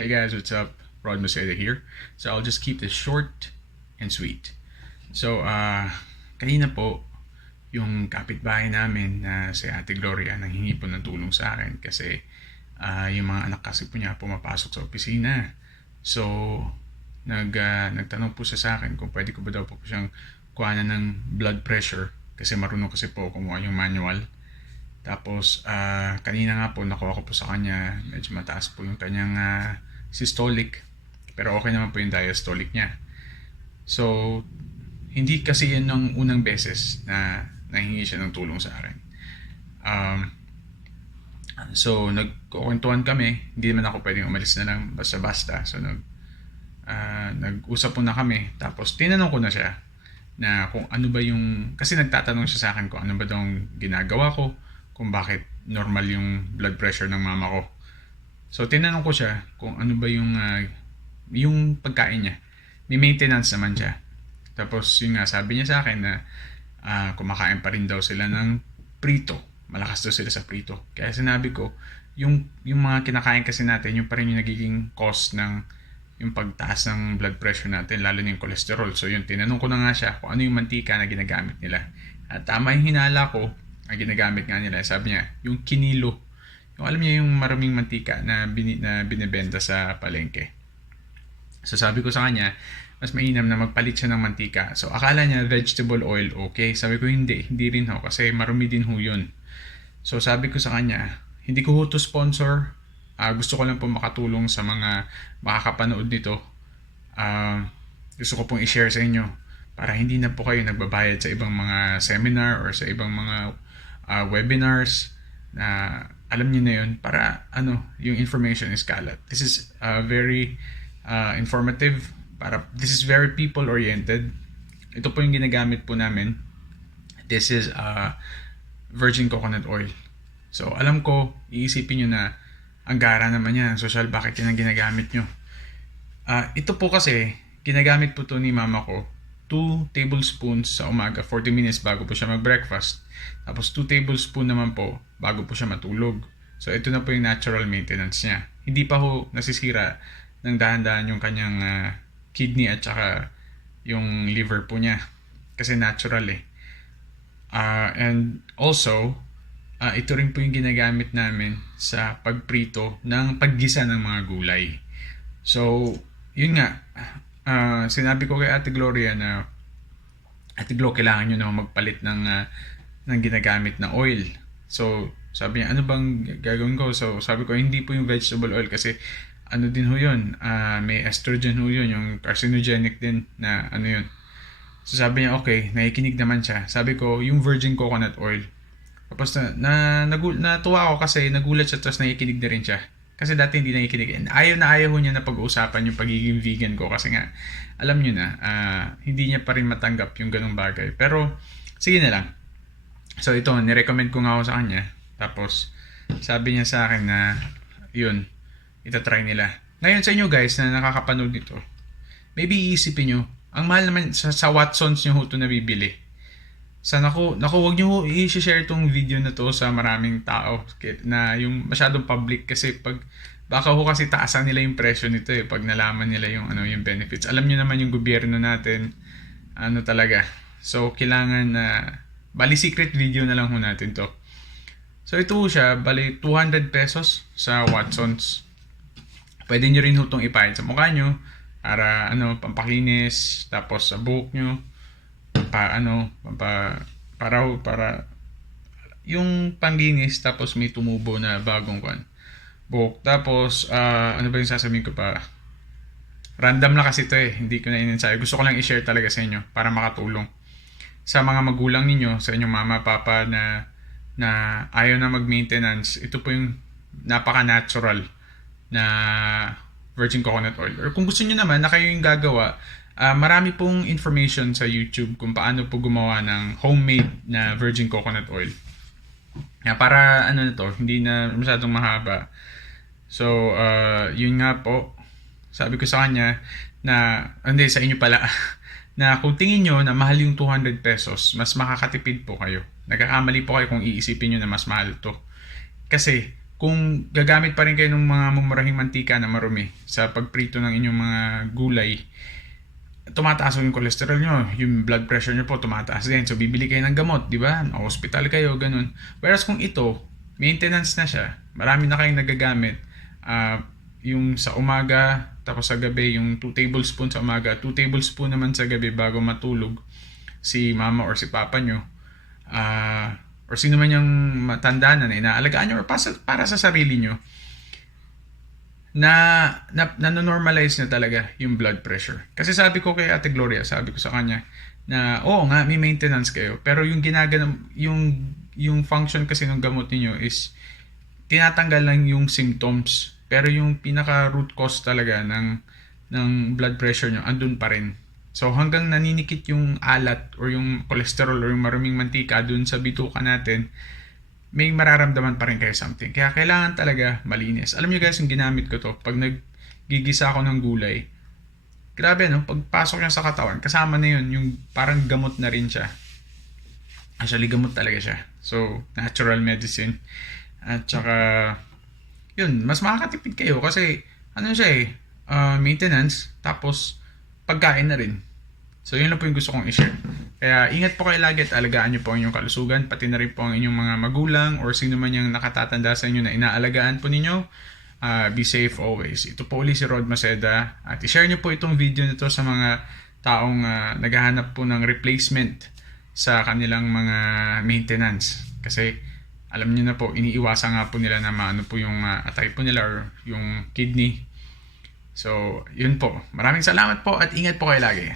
Hey guys, what's up? Rod Maceda here. So I'll just keep this short and sweet. So, kanina po, yung kapitbahay namin na si Ate Gloria nanghingi po ng tulong sa akin kasi yung mga anak kasi po niya pumapasok sa opisina. So, nagtanong po siya sa akin kung pwede ko ba daw po siyang kuhanan ng blood pressure kasi marunong kasi po kumuha yung manual. Tapos, kanina nga po nakuha ko po sa kanya, medyo mataas po yung kanyang systolic, pero okay naman po yung diastolic niya. So, hindi kasi yan ng unang beses na nahingi siya ng tulong sa akin. So, nagkukwentuhan kami, hindi naman ako pwedeng umalis na lang basta-basta. So, nag-usap po na kami, tapos tinanong ko na siya na kung ano ba yung, kasi nagtatanong siya sa akin kung ano ba daw ginagawa ko, kung bakit normal yung blood pressure ng mama ko. So, tinanong ko siya kung ano ba yung pagkain niya. May maintenance naman siya. Tapos, yun nga, sabi niya sa akin na kumakain pa rin daw sila ng prito. Malakas daw sila sa prito. Kaya sinabi ko, yung mga kinakain kasi natin, yung pa rin yung nagiging cause ng yung pagtaas ng blood pressure natin, lalo na yung cholesterol. So, yun, tinanong ko na nga siya kung ano yung mantika na ginagamit nila. At tama yung hinala ko, ang ginagamit nga nila. Sabi niya, yung kinilo. Yung alam niya yung maraming mantika na binebenta sa palengke. So sabi ko sa kanya, mas mainam na magpalit siya ng mantika. So akala niya vegetable oil, okay. Sabi ko hindi rin ho kasi marumi din ho yun. So sabi ko sa kanya, hindi ko ho to sponsor. Gusto ko lang po makatulong sa mga makakapanood nito. Gusto ko pong i-share sa inyo para hindi na po kayo nagbabayad sa ibang mga seminar or sa ibang mga webinars na alam niyo na yun para yung information is kalat. This is very informative, this is very people oriented. Ito po yung ginagamit po namin. This is virgin coconut oil. So alam ko, iisipin nyo na ang gara naman yan, social, bakit yan ang ginagamit nyo? Ito po kasi ginagamit po to ni mama ko 2 tablespoons sa umaga, 40 minutes bago po siya mag-breakfast. Tapos 2 tablespoons naman po bago po siya matulog. So ito na po yung natural maintenance niya. Hindi pa ho nasisira ng dahan-dahan yung kanyang kidney at saka yung liver po niya. Kasi natural eh. And also, ito rin po yung ginagamit namin sa pagprito ng paggisa ng mga gulay. So, yun nga. Sinabi ko kay Ate Gloria na Ate Glo, kailangan nyo na magpalit ng ginagamit na oil. So, sabi niya, ano bang gagawin ko? So, sabi ko, hindi po yung vegetable oil kasi ano din ho yun, may estrogen ho yun, yung carcinogenic din na yun. So, sabi niya, okay, nakikinig naman siya. Sabi ko, yung virgin coconut oil. Tapos natuwa ako kasi nagulat siya tapos nakikinig na rin siya. Kasi dati hindi nakikinig. And ayaw niya na pag-uusapan yung pagiging vegan ko kasi nga, alam niyo na, hindi niya pa rin matanggap yung ganung bagay. Pero, sige na lang. So ito, nirecommend ko nga ako sa kanya. Tapos, sabi niya sa akin na, yun, itatry nila. Ngayon sa inyo guys na nakakapanood nito, maybe iisipin nyo, ang mahal naman sa Watsons nyo ito nabibili. Sana wag nyo i-share itong video na to sa maraming tao na yung masyadong public kasi baka kasi taasan nila yung presyo nito pag nalaman nila yung yung benefits. Alam niyo naman yung gobyerno natin talaga. So kailangan na bali secret video na lang ho natin to. So ito siya, bali 200 pesos sa Watsons. Pwede nyo rin itong ipahid sa mukha nyo para pampakinis, tapos sa buhok nyo para yung panglinis, tapos may tumubo na bagong buhok. Tapos ano ba yung sasabihin ko pa, random na kasi ito hindi ko na in-ensayo, gusto ko lang i-share talaga sa inyo para makatulong sa mga magulang ninyo, sa inyong mama, papa na ayaw na mag-maintenance. Ito po yung napaka-natural na virgin coconut oil. Or kung gusto niyo naman na kayo yung gagawa, marami pong information sa YouTube kung paano po gumawa ng homemade na virgin coconut oil. Para na to, hindi na masyadong mahaba. So, yun nga po, sabi ko sa kanya na, hindi, sa inyo pala, na kung tingin nyo na mahal yung 200 pesos, mas makakatipid po kayo. Nagkakamali po kayo kung iisipin nyo na mas mahal to. Kasi, kung gagamit pa rin kayo ng mga mumurahing mantika na marumi sa pagprito ng inyong mga gulay, tumataas yung cholesterol nyo, yung blood pressure nyo po tumataas din. So, bibili kayo ng gamot, di ba? Hospital kayo, ganun. Whereas kung ito, maintenance na siya, marami na kayong nagagamit, yung sa umaga, tapos sa gabi, yung 2 tablespoon sa umaga, 2 tablespoon naman sa gabi bago matulog si mama or si papa nyo, or sino man yung matanda na inaalagaan nyo or para sa sarili nyo, na-normalize na talaga yung blood pressure. Kasi sabi ko kay Ate Gloria, sabi ko sa kanya na oo nga, may maintenance kayo, pero yung yung function kasi ng gamot niyo is tinatanggal lang yung symptoms, pero yung pinaka root cause talaga ng blood pressure nyo andun pa rin. So hanggang naninikit yung alat or yung cholesterol or yung maruming mantika dun sa bituka natin, may mararamdaman pa rin kayo something. Kaya kailangan talaga malinis. Alam niyo guys, yung ginamit ko to, pag naggigisa ako ng gulay, grabe no, pagpasok niya sa katawan, kasama na yun, yung parang gamot na rin siya. Actually, gamot talaga siya. So, natural medicine. At saka, yun, mas makakatipid kayo kasi, ano siya maintenance, tapos, pagkain na rin. So, yun lang po yung gusto kong i-share. Kaya, ingat po kayo lagi at alagaan nyo po ang inyong kalusugan, pati na rin po ang inyong mga magulang or sino man yung nakatatanda sa inyo na inaalagaan po ninyo. Be safe always. Ito po ulit si Rod Maceda. At i-share nyo po itong video nito sa mga taong naghahanap po ng replacement sa kanilang mga maintenance. Kasi, alam niyo na po, iniiwasan nga po nila na maano po yung atay po nila or yung kidney. So, yun po. Maraming salamat po at ingat po kayo lagi.